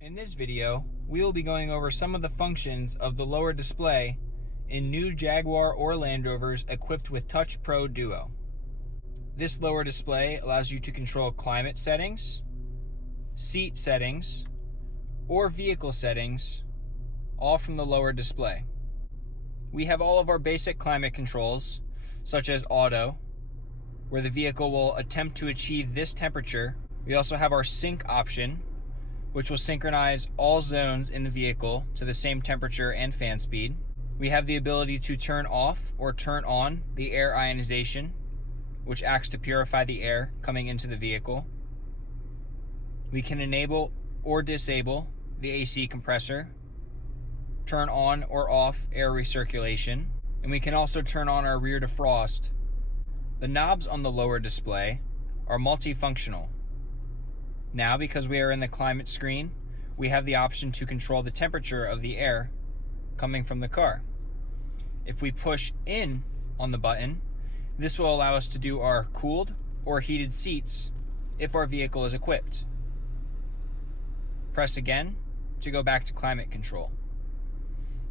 In this video, we will be going over some of the functions of the lower display in new Jaguar or Land Rovers equipped with Touch Pro Duo. This lower display allows you to control climate settings, seat settings, or vehicle settings, all from the lower display. We have all of our basic climate controls, such as auto, where the vehicle will attempt to achieve this temperature. We also have our sync option, which will synchronize all zones in the vehicle to the same temperature and fan speed. We have the ability to turn off or turn on the air ionization, which acts to purify the air coming into the vehicle. We can enable or disable the AC compressor, turn on or off air recirculation, and we can also turn on our rear defrost. The knobs on the lower display are multifunctional. Now, because we are in the climate screen, we have the option to control the temperature of the air coming from the car. If we push in on the button, this will allow us to do our cooled or heated seats if our vehicle is equipped. Press again to go back to climate control.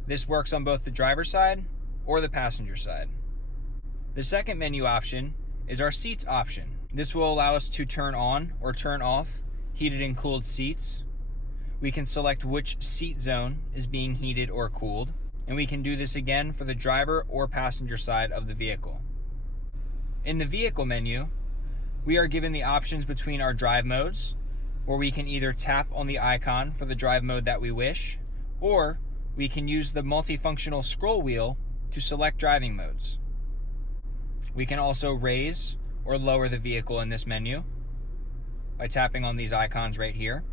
This works on both the driver's side or the passenger side. The second menu option is our seats option. This will allow us to turn on or turn off heated and cooled seats. We can select which seat zone is being heated or cooled, and we can do this again for the driver or passenger side of the vehicle. In the vehicle menu, we are given the options between our drive modes, where we can either tap on the icon for the drive mode that we wish, or we can use the multifunctional scroll wheel to select driving modes. We can also raise or lower the vehicle in this menu by tapping on these icons right here.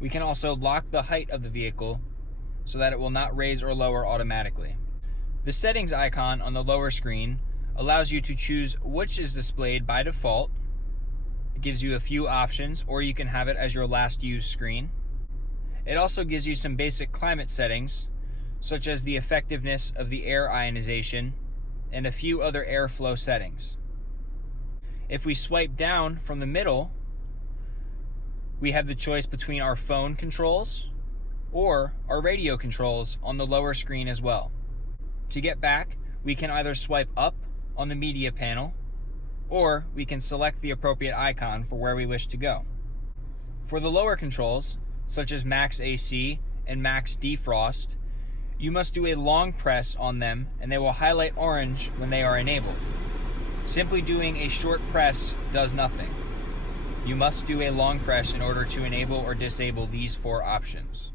We can also lock the height of the vehicle so that it will not raise or lower automatically. The settings icon on the lower screen allows you to choose which is displayed by default. It gives you a few options, or you can have it as your last used screen. It also gives you some basic climate settings, such as the effectiveness of the air ionization and a few other airflow settings. If we swipe down from the middle, we have the choice between our phone controls or our radio controls on the lower screen as well. To get back, we can either swipe up on the media panel, or we can select the appropriate icon for where we wish to go. For the lower controls, such as max AC and max defrost, you must do a long press on them and they will highlight orange when they are enabled. Simply doing a short press does nothing. You must do a long press in order to enable or disable these four options.